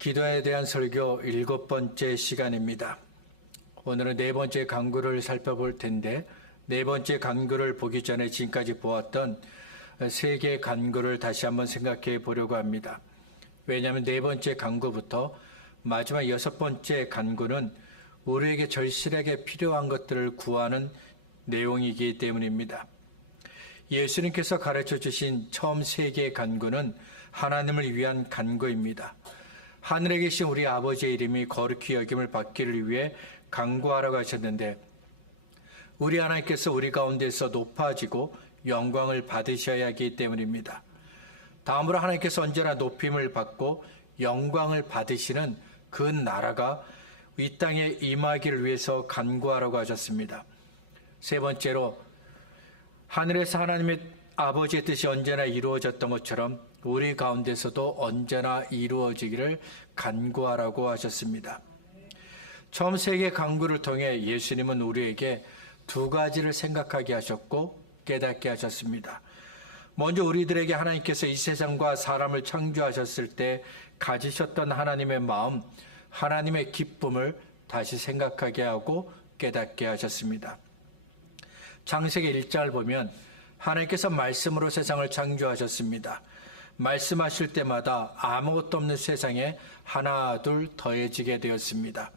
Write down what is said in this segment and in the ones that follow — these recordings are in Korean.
기도에 대한 설교 7번째 시간입니다. 오늘은 4번째 강구를 살펴볼 텐데 4번째 강구를 보기 전에 지금까지 보았던 3개의 강구를 다시 한번 생각해 보려고 합니다. 왜냐하면 4번째 강구부터 마지막 6번째 강구는 우리에게 절실하게 필요한 것들을 구하는 내용이기 때문입니다. 예수님께서 가르쳐 주신 처음 3개의 간구는 하나님을 위한 간구입니다. 하늘에 계신 우리 아버지의 이름이 거룩히 여김을 받기를 위해 간구하라고 하셨는데 우리 하나님께서 우리 가운데서 높아지고 영광을 받으셔야 하기 때문입니다. 다음으로 하나님께서 언제나 높임을 받고 영광을 받으시는 그 나라가 이 땅에 임하기를 위해서 간구하라고 하셨습니다. 세 번째로 하늘에서 하나님의 아버지의 뜻이 언제나 이루어졌던 것처럼 우리 가운데서도 언제나 이루어지기를 간구하라고 하셨습니다. 처음 3개 간구를 통해 예수님은 우리에게 2가지를 생각하게 하셨고 깨닫게 하셨습니다. 먼저 우리들에게 하나님께서 이 세상과 사람을 창조하셨을 때 가지셨던 하나님의 마음, 하나님의 기쁨을 다시 생각하게 하고 깨닫게 하셨습니다. 창세기 1장을 보면 하나님께서 말씀으로 세상을 창조하셨습니다. 말씀하실 때마다 아무것도 없는 세상에 하나 둘 더해지게 되었습니다.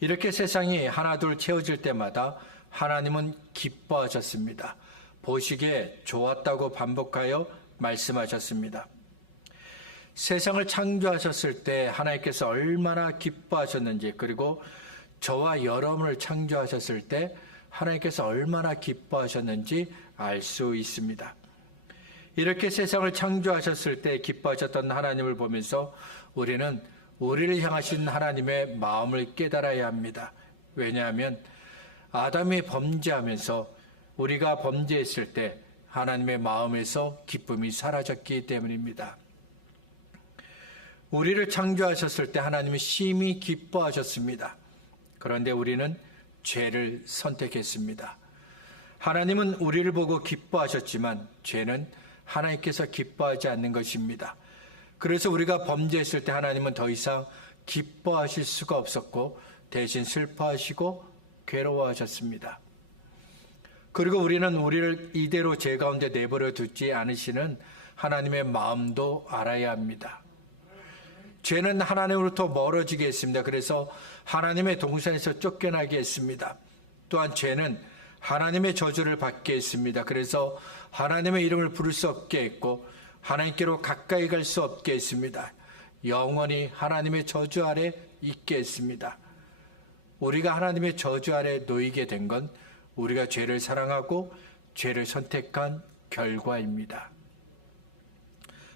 이렇게 세상이 하나 둘 채워질 때마다 하나님은 기뻐하셨습니다. 보시기에 좋았다고 반복하여 말씀하셨습니다. 세상을 창조하셨을 때 하나님께서 얼마나 기뻐하셨는지, 그리고 저와 여러분을 창조하셨을 때 하나님께서 얼마나 기뻐하셨는지 알 수 있습니다. 이렇게 세상을 창조하셨을 때 기뻐하셨던 하나님을 보면서 우리는 우리를 향하신 하나님의 마음을 깨달아야 합니다. 왜냐하면 아담이 범죄하면서 우리가 범죄했을 때 하나님의 마음에서 기쁨이 사라졌기 때문입니다. 우리를 창조하셨을 때 하나님이 심히 기뻐하셨습니다. 그런데 우리는 죄를 선택했습니다. 하나님은 우리를 보고 기뻐하셨지만 죄는 하나님께서 기뻐하지 않는 것입니다. 그래서 우리가 범죄했을 때 하나님은 더 이상 기뻐하실 수가 없었고 대신 슬퍼하시고 괴로워하셨습니다. 그리고 우리는 우리를 이대로 죄 가운데 내버려 두지 않으시는 하나님의 마음도 알아야 합니다. 죄는 하나님으로부터 멀어지게 했습니다. 그래서 하나님의 동산에서 쫓겨나게 했습니다. 또한 죄는 하나님의 저주를 받게 했습니다. 그래서 하나님의 이름을 부를 수 없게 했고 하나님께로 가까이 갈 수 없게 했습니다. 영원히 하나님의 저주 아래 있게 했습니다. 우리가 하나님의 저주 아래 놓이게 된 건 우리가 죄를 사랑하고 죄를 선택한 결과입니다.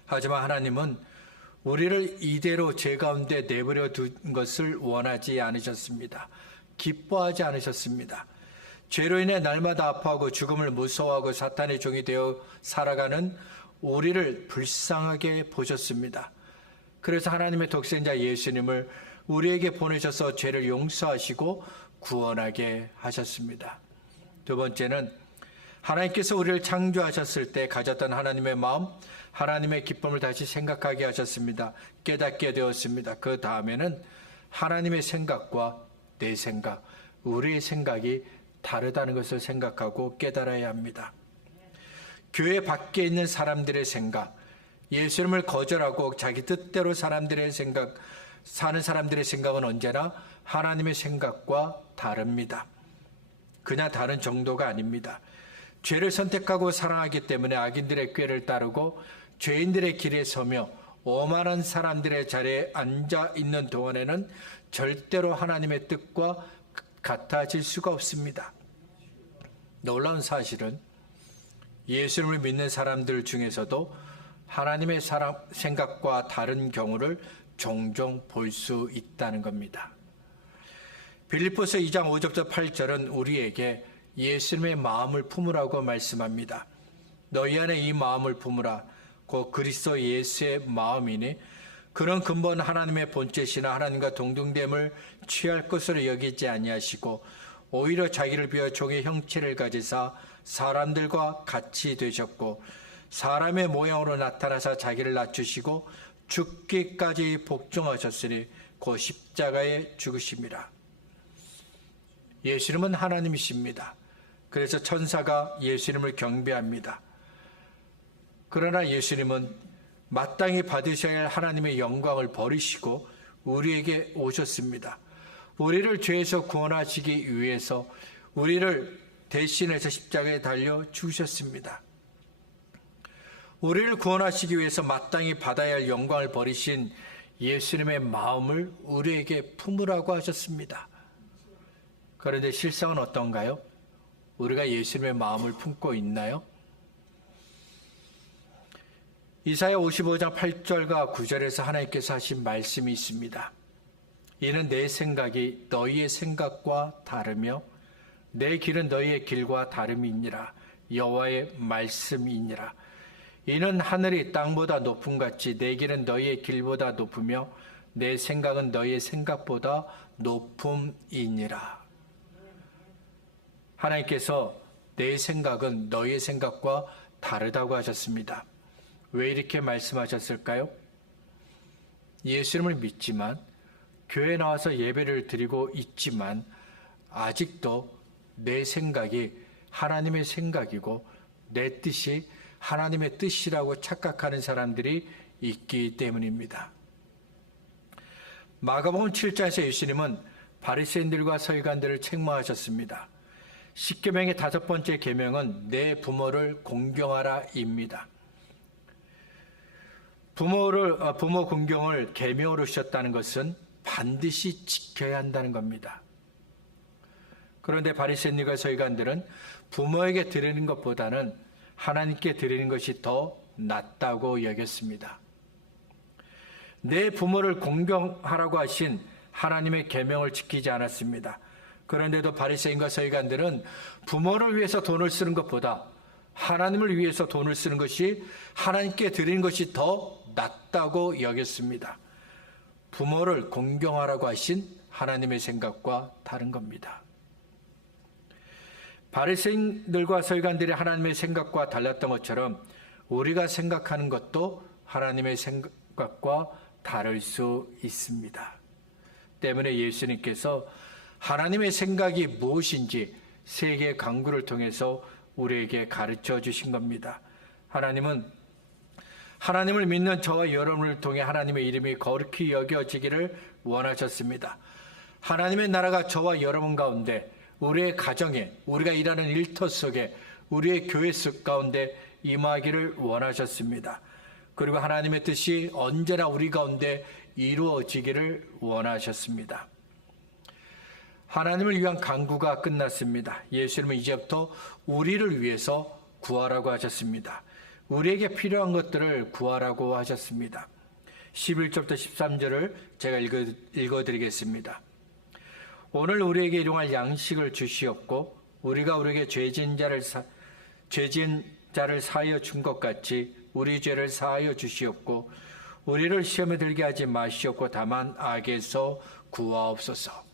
하지만 하나님은 우리를 이대로 죄 가운데 내버려 둔 것을 원하지 않으셨습니다. 기뻐하지 않으셨습니다. 죄로 인해 날마다 아파하고 죽음을 무서워하고 사탄의 종이 되어 살아가는 우리를 불쌍하게 보셨습니다. 그래서 하나님의 독생자 예수님을 우리에게 보내셔서 죄를 용서하시고 구원하게 하셨습니다. 두 번째는 하나님께서 우리를 창조하셨을 때 가졌던 하나님의 마음, 하나님의 기쁨을 다시 생각하게 하셨습니다. 깨닫게 되었습니다. 그 다음에는 하나님의 생각과 내 생각, 우리의 생각이 다르다는 것을 생각하고 깨달아야 합니다. 교회 밖에 있는 사람들의 생각, 예수님을 거절하고 자기 뜻대로 사는 사람들의 생각은 언제나 하나님의 생각과 다릅니다. 그냥 다른 정도가 아닙니다. 죄를 선택하고 사랑하기 때문에 악인들의 꾀를 따르고 죄인들의 길에 서며 오만한 사람들의 자리에 앉아 있는 동안에는 절대로 하나님의 뜻과 같아질 수가 없습니다. 놀라운 사실은 예수님을 믿는 사람들 중에서도 하나님의 생각과 다른 경우를 종종 볼 수 있다는 겁니다. 빌립보서 2장 5절부터 8절은 우리에게 예수님의 마음을 품으라고 말씀합니다. 너희 안에 이 마음을 품으라. 곧 그리스도 예수의 마음이니 그런 근본 하나님의 본체시나 하나님과 동등됨을 취할 것으로 여기지 아니하시고 오히려 자기를 비워 종의 형체를 가지사 사람들과 같이 되셨고 사람의 모양으로 나타나사 자기를 낮추시고 죽기까지 복종하셨으니 곧 십자가에 죽으심이라. 예수님은 하나님이십니다. 그래서 천사가 예수님을 경배합니다. 그러나 예수님은 마땅히 받으셔야 할 하나님의 영광을 버리시고 우리에게 오셨습니다. 우리를 죄에서 구원하시기 위해서 우리를 대신해서 십자가에 달려 죽으셨습니다. 우리를 구원하시기 위해서 마땅히 받아야 할 영광을 버리신 예수님의 마음을 우리에게 품으라고 하셨습니다. 그런데 실상은 어떤가요? 우리가 예수님의 마음을 품고 있나요? 이사야 55장 8절과 9절에서 하나님께서 하신 말씀이 있습니다. 이는 내 생각이 너희의 생각과 다르며 내 길은 너희의 길과 다름이니라. 여호와의 말씀이니라. 이는 하늘이 땅보다 높음같이 내 길은 너희의 길보다 높으며 내 생각은 너희의 생각보다 높음이니라. 하나님께서 내 생각은 너희의 생각과 다르다고 하셨습니다. 왜 이렇게 말씀하셨을까요? 예수님을 믿지만 교회에 나와서 예배를 드리고 있지만 아직도 내 생각이 하나님의 생각이고 내 뜻이 하나님의 뜻이라고 착각하는 사람들이 있기 때문입니다. 마가복음 7장에서 예수님은 바리새인들과 서기관들을 책망하셨습니다. 십계명의 5번째 계명은 내 부모를 공경하라입니다. 부모 공경을 계명으로 주셨다는 것은 반드시 지켜야 한다는 겁니다. 그런데 바리새인들과 서기관들은 부모에게 드리는 것보다는 하나님께 드리는 것이 더 낫다고 여겼습니다. 내 부모를 공경하라고 하신 하나님의 계명을 지키지 않았습니다. 그런데도 바리새인과 서기관들은 부모를 위해서 돈을 쓰는 것보다 하나님을 위해서 돈을 쓰는 것이 하나님께 드리는 것이 더 낫다고 여겼습니다. 부모를 공경하라고 하신 하나님의 생각과 다른 겁니다. 바리새인들과 서기관들이 하나님의 생각과 달랐던 것처럼 우리가 생각하는 것도 하나님의 생각과 다를 수 있습니다. 때문에 예수님께서 하나님의 생각이 무엇인지 세계 강구를 통해서 우리에게 가르쳐 주신 겁니다. 하나님은 하나님을 믿는 저와 여러분을 통해 하나님의 이름이 거룩히 여겨지기를 원하셨습니다. 하나님의 나라가 저와 여러분 가운데, 우리의 가정에, 우리가 일하는 일터 속에, 우리의 교회 속 가운데 임하기를 원하셨습니다. 그리고 하나님의 뜻이 언제나 우리 가운데 이루어지기를 원하셨습니다. 하나님을 위한 간구가 끝났습니다. 예수님은 이제부터 우리를 위해서 구하라고 하셨습니다. 우리에게 필요한 것들을 구하라고 하셨습니다. 11절부터 13절을 제가 읽어드리겠습니다. 오늘 우리에게 일용할 양식을 주시옵고 우리가 우리에게 죄진 자를 사하여 준 것 같이 우리 죄를 사하여 주시옵고 우리를 시험에 들게 하지 마시옵고 다만 악에서 구하옵소서.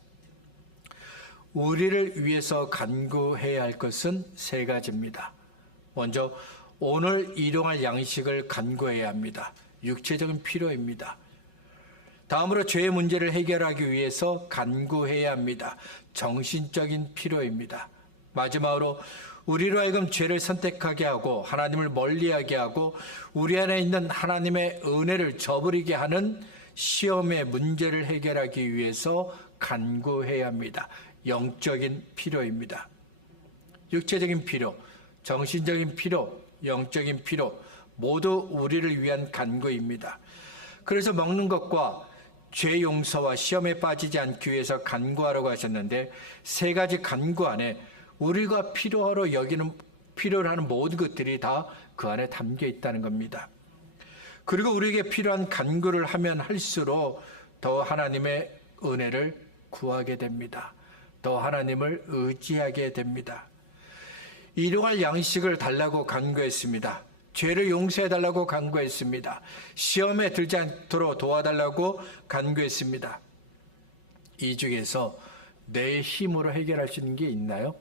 우리를 위해서 간구해야 할 것은 3가지입니다. 먼저 오늘 일용할 양식을 간구해야 합니다. 육체적인 필요입니다. 다음으로 죄의 문제를 해결하기 위해서 간구해야 합니다. 정신적인 필요입니다. 마지막으로 우리로 하여금 죄를 선택하게 하고 하나님을 멀리하게 하고 우리 안에 있는 하나님의 은혜를 저버리게 하는 시험의 문제를 해결하기 위해서 간구해야 합니다. 영적인 필요입니다. 육체적인 필요, 정신적인 필요, 영적인 필요 모두 우리를 위한 간구입니다. 그래서 먹는 것과 죄 용서와 시험에 빠지지 않기 위해서 간구하라고 하셨는데 3가지 간구 안에 우리가 필요로 하는 모든 것들이 다 그 안에 담겨 있다는 겁니다. 그리고 우리에게 필요한 간구를 하면 할수록 더 하나님의 은혜를 구하게 됩니다. 더 하나님을 의지하게 됩니다. 일용할 양식을 달라고 간구했습니다. 죄를 용서해달라고 간구했습니다. 시험에 들지 않도록 도와달라고 간구했습니다. 이 중에서 내 힘으로 해결할 수 있는 게 있나요?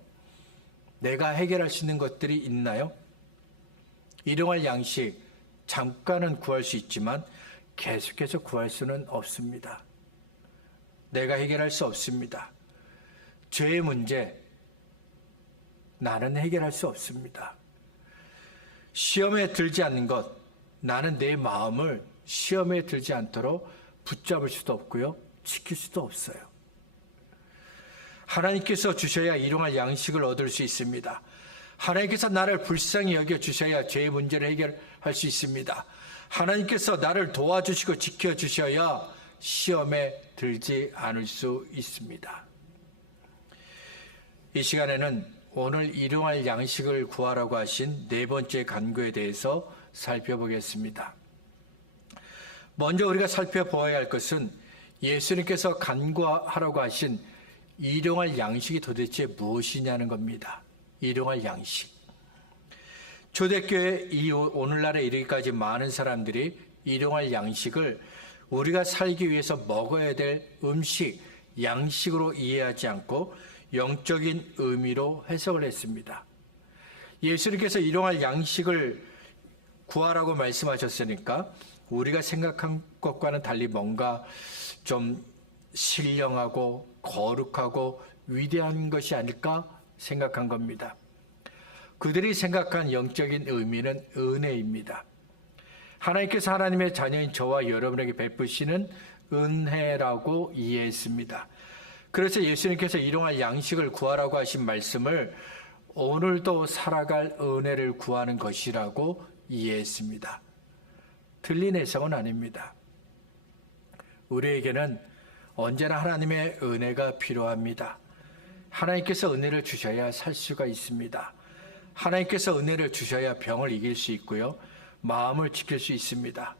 내가 해결할 수 있는 것들이 있나요? 일용할 양식, 잠깐은 구할 수 있지만 계속해서 구할 수는 없습니다. 내가 해결할 수 없습니다. 죄의 문제, 나는 해결할 수 없습니다. 시험에 들지 않는 것, 나는 내 마음을 시험에 들지 않도록 붙잡을 수도 없고요. 지킬 수도 없어요. 하나님께서 주셔야 일용할 양식을 얻을 수 있습니다. 하나님께서 나를 불쌍히 여겨 주셔야 죄의 문제를 해결할 수 있습니다. 하나님께서 나를 도와주시고 지켜주셔야 시험에 들지 않을 수 있습니다. 이 시간에는 오늘 일용할 양식을 구하라고 하신 네 번째 간구에 대해서 살펴보겠습니다. 먼저 우리가 살펴보아야 할 것은 예수님께서 간구하라고 하신 일용할 양식이 도대체 무엇이냐는 겁니다. 일용할 양식. 초대교회 오늘날에 이르기까지 많은 사람들이 일용할 양식을 우리가 살기 위해서 먹어야 될 음식, 양식으로 이해하지 않고 영적인 의미로 해석을 했습니다. 예수님께서 일용할 양식을 구하라고 말씀하셨으니까 우리가 생각한 것과는 달리 뭔가 좀 신령하고 거룩하고 위대한 것이 아닐까 생각한 겁니다. 그들이 생각한 영적인 의미는 은혜입니다. 하나님께서 하나님의 자녀인 저와 여러분에게 베푸시는 은혜라고 이해했습니다. 그래서 예수님께서 일용할 양식을 구하라고 하신 말씀을 오늘도 살아갈 은혜를 구하는 것이라고 이해했습니다. 틀린 해석은 아닙니다. 우리에게는 언제나 하나님의 은혜가 필요합니다. 하나님께서 은혜를 주셔야 살 수가 있습니다. 하나님께서 은혜를 주셔야 병을 이길 수 있고요. 마음을 지킬 수 있습니다.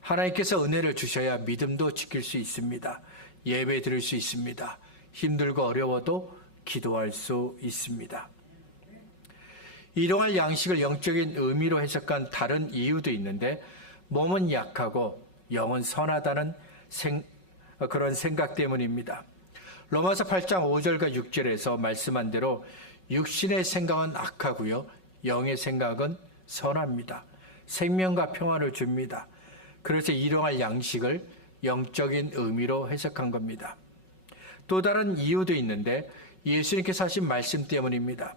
하나님께서 은혜를 주셔야 믿음도 지킬 수 있습니다. 예배 드릴 수 있습니다. 힘들고 어려워도 기도할 수 있습니다. 일용할 양식을 영적인 의미로 해석한 다른 이유도 있는데 몸은 약하고 영은 선하다는 그런 생각 때문입니다. 로마서 8장 5절과 6절에서 말씀한 대로 육신의 생각은 악하고요. 영의 생각은 선합니다. 생명과 평안을 줍니다. 그래서 일용할 양식을 영적인 의미로 해석한 겁니다. 또 다른 이유도 있는데 예수님께서 하신 말씀 때문입니다.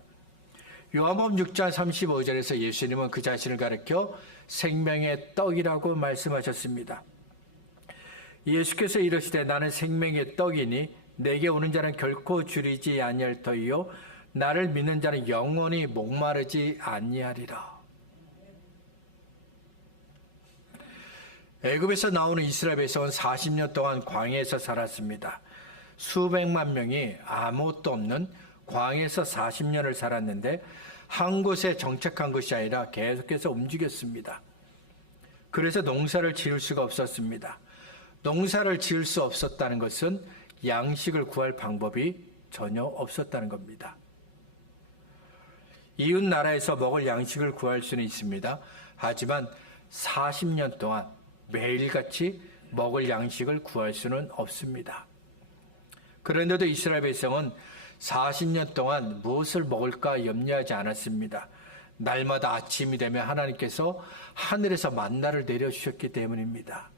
요한복음 6장 35절에서 예수님은 그 자신을 가리켜 생명의 떡이라고 말씀하셨습니다. 예수께서 이르시되 나는 생명의 떡이니 내게 오는 자는 결코 줄이지 아니할 터이요 나를 믿는 자는 영원히 목마르지 아니하리라. 애굽에서 나오는 이스라엘 백성은 40년 동안 광야에서 살았습니다. 수백만 명이 아무것도 없는 광야에서 40년을 살았는데 한 곳에 정착한 것이 아니라 계속해서 움직였습니다. 그래서 농사를 지을 수가 없었습니다. 농사를 지을 수 없었다는 것은 양식을 구할 방법이 전혀 없었다는 겁니다. 이웃 나라에서 먹을 양식을 구할 수는 있습니다. 하지만 40년 동안 매일같이 먹을 양식을 구할 수는 없습니다. 그런데도 이스라엘 백성은 40년 동안 무엇을 먹을까 염려하지 않았습니다. 날마다 아침이 되면 하나님께서 하늘에서 만나를 내려주셨기 때문입니다.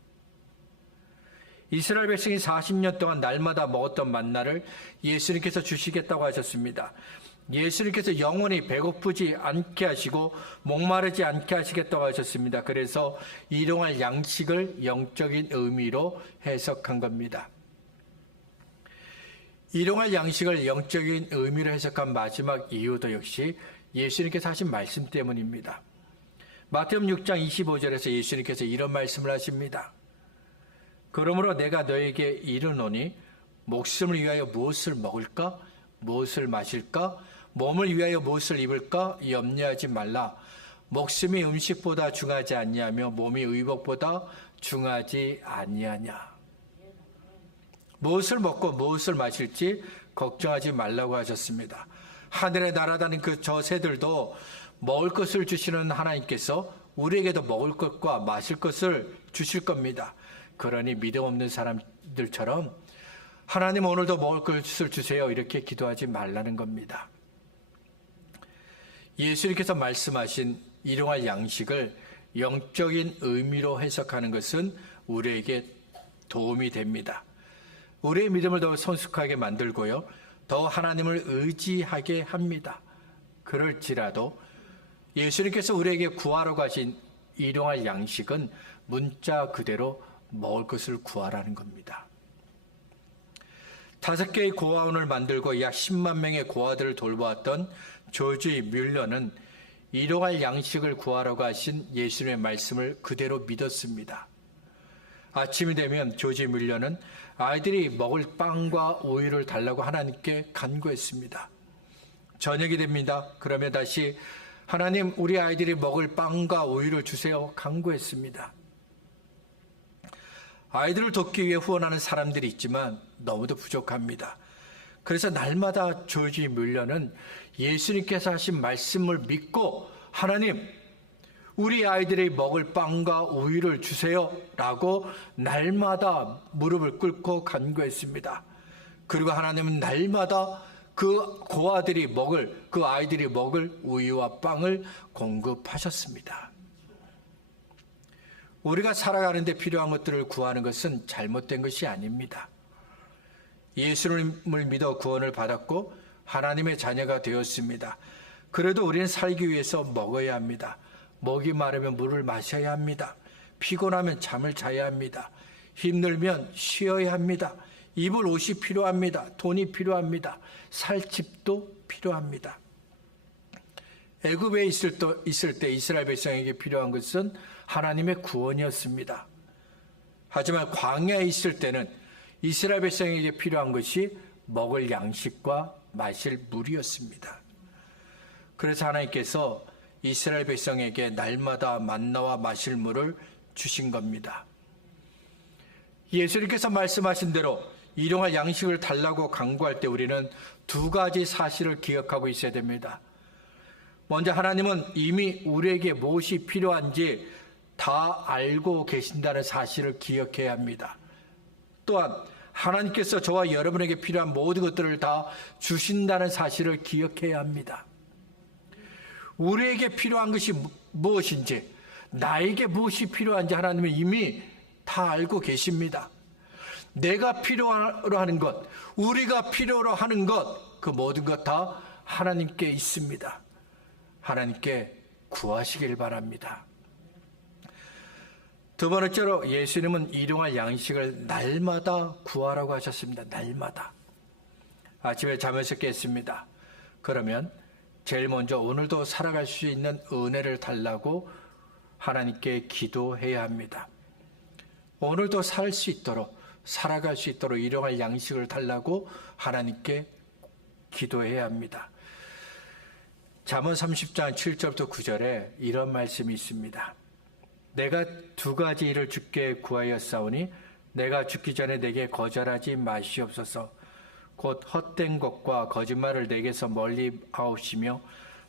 이스라엘 백성이 40년 동안 날마다 먹었던 만나를 예수님께서 주시겠다고 하셨습니다. 예수님께서 영원히 배고프지 않게 하시고 목마르지 않게 하시겠다고 하셨습니다. 그래서 일용할 양식을 영적인 의미로 해석한 겁니다. 일용할 양식을 영적인 의미로 해석한 마지막 이유도 역시 예수님께서 하신 말씀 때문입니다. 마태복음 6장 25절에서 예수님께서 이런 말씀을 하십니다. 그러므로 내가 너에게 이르노니 목숨을 위하여 무엇을 먹을까? 무엇을 마실까? 몸을 위하여 무엇을 입을까? 염려하지 말라. 목숨이 음식보다 중하지 아니하며 몸이 의복보다 중하지 아니하냐. 무엇을 먹고 무엇을 마실지 걱정하지 말라고 하셨습니다. 하늘에 날아다니는 그 저 새들도 먹을 것을 주시는 하나님께서 우리에게도 먹을 것과 마실 것을 주실 겁니다. 그러니 믿음 없는 사람들처럼 하나님 오늘도 먹을 것을 주세요 이렇게 기도하지 말라는 겁니다. 예수님께서 말씀하신 일용할 양식을 영적인 의미로 해석하는 것은 우리에게 도움이 됩니다. 우리의 믿음을 더 성숙하게 만들고요. 더 하나님을 의지하게 합니다. 그럴지라도 예수님께서 우리에게 구하러 가신 일용할 양식은 문자 그대로 먹을 것을 구하라는 겁니다. 5개의 고아원을 만들고 약 10만 명의 고아들을 돌보았던 조지 뮬러는 일용할 양식을 구하러 가신 예수님의 말씀을 그대로 믿었습니다. 아침이 되면 조지 뮬러는 아이들이 먹을 빵과 우유를 달라고 하나님께 간구했습니다. 저녁이 됩니다. 그러면 다시 하나님, 우리 아이들이 먹을 빵과 우유를 주세요. 간구했습니다. 아이들을 돕기 위해 후원하는 사람들이 있지만 너무도 부족합니다. 그래서 날마다 조지 뮬러는 예수님께서 하신 말씀을 믿고 하나님, 우리 아이들이 먹을 빵과 우유를 주세요 라고 날마다 무릎을 꿇고 간구했습니다. 그리고 하나님은 날마다 그 고아들이 먹을, 그 아이들이 먹을 우유와 빵을 공급하셨습니다. 우리가 살아가는데 필요한 것들을 구하는 것은 잘못된 것이 아닙니다. 예수님을 믿어 구원을 받았고 하나님의 자녀가 되었습니다. 그래도 우리는 살기 위해서 먹어야 합니다. 목이 마르면 물을 마셔야 합니다. 피곤하면 잠을 자야 합니다. 힘들면 쉬어야 합니다. 입을 옷이 필요합니다. 돈이 필요합니다. 살 집도 필요합니다. 애굽에 있을 때 이스라엘 백성에게 필요한 것은 하나님의 구원이었습니다. 하지만 광야에 있을 때는 이스라엘 백성에게 필요한 것이 먹을 양식과 마실 물이었습니다. 그래서 하나님께서 이스라엘 백성에게 날마다 만나와 마실 물을 주신 겁니다. 예수님께서 말씀하신 대로 일용할 양식을 달라고 간구할 때 우리는 2가지 사실을 기억하고 있어야 됩니다. 먼저 하나님은 이미 우리에게 무엇이 필요한지 다 알고 계신다는 사실을 기억해야 합니다. 또한 하나님께서 저와 여러분에게 필요한 모든 것들을 다 주신다는 사실을 기억해야 합니다. 우리에게 필요한 것이 무엇인지, 나에게 무엇이 필요한지 하나님은 이미 다 알고 계십니다. 내가 필요로 하는 것, 우리가 필요로 하는 것, 그 모든 것 다 하나님께 있습니다. 하나님께 구하시길 바랍니다. 2번째로 예수님은 일용할 양식을 날마다 구하라고 하셨습니다. 날마다. 아침에 잠에서 깼습니다. 그러면 제일 먼저 오늘도 살아갈 수 있는 은혜를 달라고 하나님께 기도해야 합니다. 오늘도 살 수 있도록, 살아갈 수 있도록 일용할 양식을 달라고 하나님께 기도해야 합니다. 잠언 30장 7절부터 9절에 이런 말씀이 있습니다. 내가 2가지 일을 주께 구하였사오니 내가 죽기 전에 내게 거절하지 마시옵소서. 곧 헛된 것과 거짓말을 내게서 멀리 하옵시며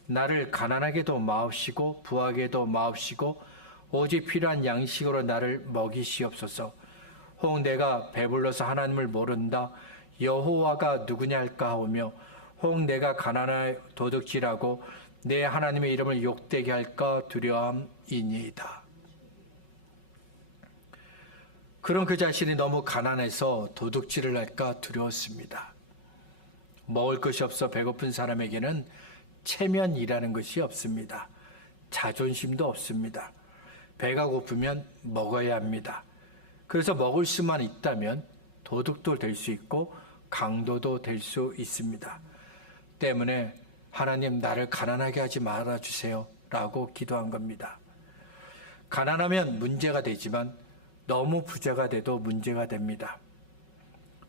나를 가난하게도 마옵시고 부하게도 마옵시고 오직 필요한 양식으로 나를 먹이시옵소서. 혹 내가 배불러서 하나님을 모른다 여호와가 누구냐 할까 하오며 혹 내가 가난하여 도둑질하고 내 하나님의 이름을 욕되게 할까 두려움이니이다. 그런 그 자신이 너무 가난해서 도둑질을 할까 두려웠습니다. 먹을 것이 없어 배고픈 사람에게는 체면이라는 것이 없습니다. 자존심도 없습니다. 배가 고프면 먹어야 합니다. 그래서 먹을 수만 있다면 도둑도 될 수 있고 강도도 될 수 있습니다. 때문에 하나님 나를 가난하게 하지 말아주세요 라고 기도한 겁니다. 가난하면 문제가 되지만 너무 부자가 돼도 문제가 됩니다.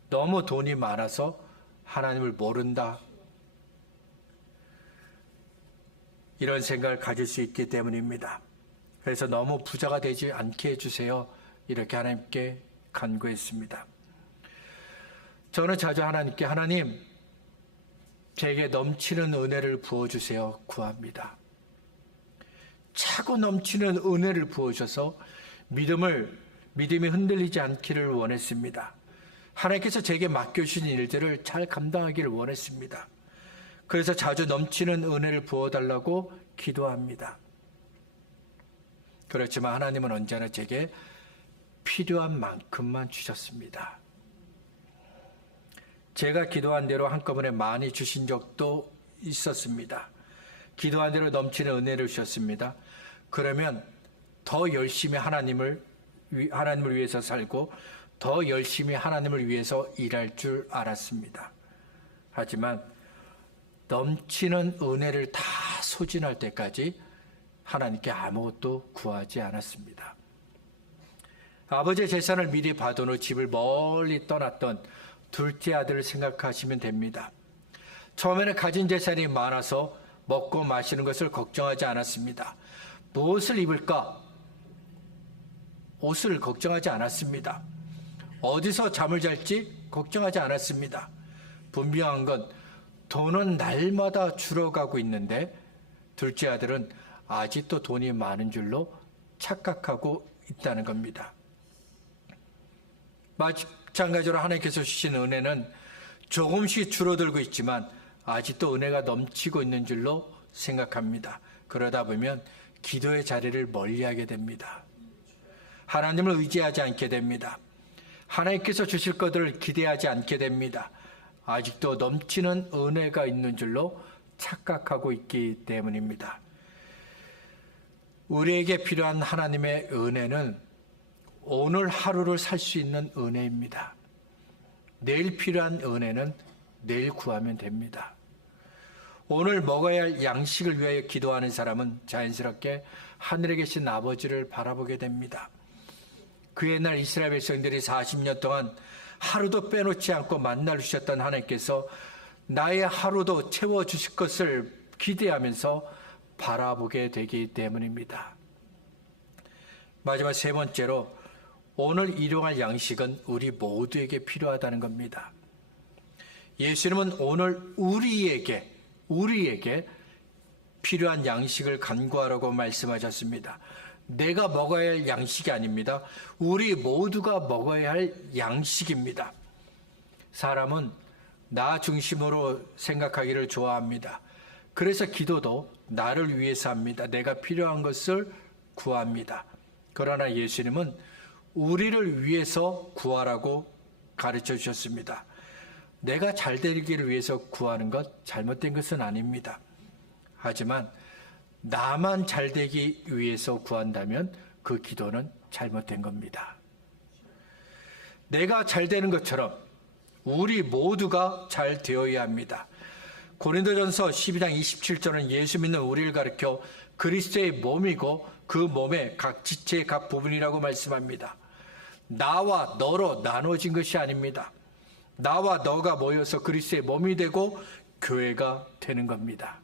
너무 돈이 많아서 하나님을 모른다. 이런 생각을 가질 수 있기 때문입니다. 그래서 너무 부자가 되지 않게 해주세요. 이렇게 하나님께 간구했습니다. 저는 자주 하나님께 하나님, 제게 넘치는 은혜를 부어주세요 구합니다. 차고 넘치는 은혜를 부어주셔서 믿음이 흔들리지 않기를 원했습니다. 하나님께서 제게 맡겨주신 일들을 잘 감당하기를 원했습니다. 그래서 자주 넘치는 은혜를 부어달라고 기도합니다. 그렇지만 하나님은 언제나 제게 필요한 만큼만 주셨습니다. 제가 기도한 대로 한꺼번에 많이 주신 적도 있었습니다. 기도한 대로 넘치는 은혜를 주셨습니다. 그러면 더 열심히 하나님을 위해서 살고 더 열심히 하나님을 위해서 일할 줄 알았습니다. 하지만 넘치는 은혜를 다 소진할 때까지 하나님께 아무것도 구하지 않았습니다. 아버지의 재산을 미리 받은 후 집을 멀리 떠났던 둘째 아들을 생각하시면 됩니다. 처음에는 가진 재산이 많아서 먹고 마시는 것을 걱정하지 않았습니다. 무엇을 입을까? 옷을 걱정하지 않았습니다. 어디서 잠을 잘지 걱정하지 않았습니다. 분명한 건 돈은 날마다 줄어가고 있는데 둘째 아들은 아직도 돈이 많은 줄로 착각하고 있다는 겁니다. 마찬가지로 하나님께서 주신 은혜는 조금씩 줄어들고 있지만 아직도 은혜가 넘치고 있는 줄로 생각합니다. 그러다 보면 기도의 자리를 멀리하게 됩니다. 하나님을 의지하지 않게 됩니다. 하나님께서 주실 것들을 기대하지 않게 됩니다. 아직도 넘치는 은혜가 있는 줄로 착각하고 있기 때문입니다. 우리에게 필요한 하나님의 은혜는 오늘 하루를 살 수 있는 은혜입니다. 내일 필요한 은혜는 내일 구하면 됩니다. 오늘 먹어야 할 양식을 위하여 기도하는 사람은 자연스럽게 하늘에 계신 아버지를 바라보게 됩니다. 그 옛날 이스라엘 백성들이 40년 동안 하루도 빼놓지 않고 만나를 주셨던 하나님께서 나의 하루도 채워주실 것을 기대하면서 바라보게 되기 때문입니다. 마지막 세 번째로 오늘 일용할 양식은 우리 모두에게 필요하다는 겁니다. 예수님은 오늘 우리에게 필요한 양식을 간구하라고 말씀하셨습니다. 내가 먹어야 할 양식이 아닙니다. 우리 모두가 먹어야 할 양식입니다. 사람은 나 중심으로 생각하기를 좋아합니다. 그래서 기도도 나를 위해서 합니다. 내가 필요한 것을 구합니다. 그러나 예수님은 우리를 위해서 구하라고 가르쳐 주셨습니다. 내가 잘 되기를 위해서 구하는 것 잘못된 것은 아닙니다. 하지만 나만 잘 되기 위해서 구한다면 그 기도는 잘못된 겁니다. 내가 잘 되는 것처럼 우리 모두가 잘 되어야 합니다. 고린도전서 12장 27절은 예수 믿는 우리를 가리켜 그리스도의 몸이고 그 몸의 각 지체의 각 부분이라고 말씀합니다. 나와 너로 나눠진 것이 아닙니다. 나와 너가 모여서 그리스도의 몸이 되고 교회가 되는 겁니다.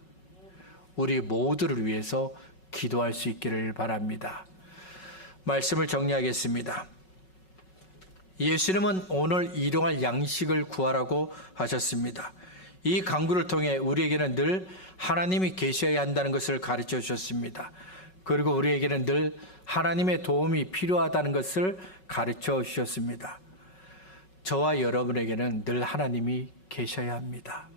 우리 모두를 위해서 기도할 수 있기를 바랍니다. 말씀을 정리하겠습니다. 예수님은 오늘 일용할 양식을 구하라고 하셨습니다. 이 강구를 통해 우리에게는 늘 하나님이 계셔야 한다는 것을 가르쳐 주셨습니다. 그리고 우리에게는 늘 하나님의 도움이 필요하다는 것을 가르쳐 주셨습니다. 저와 여러분에게는 늘 하나님이 계셔야 합니다.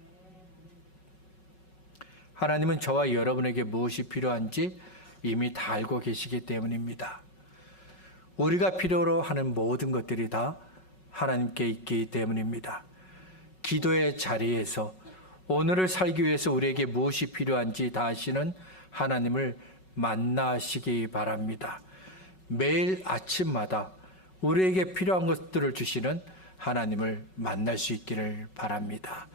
하나님은 저와 여러분에게 무엇이 필요한지 이미 다 알고 계시기 때문입니다. 우리가 필요로 하는 모든 것들이 다 하나님께 있기 때문입니다. 기도의 자리에서 오늘을 살기 위해서 우리에게 무엇이 필요한지 다 아시는 하나님을 만나시기 바랍니다. 매일 아침마다 우리에게 필요한 것들을 주시는 하나님을 만날 수 있기를 바랍니다.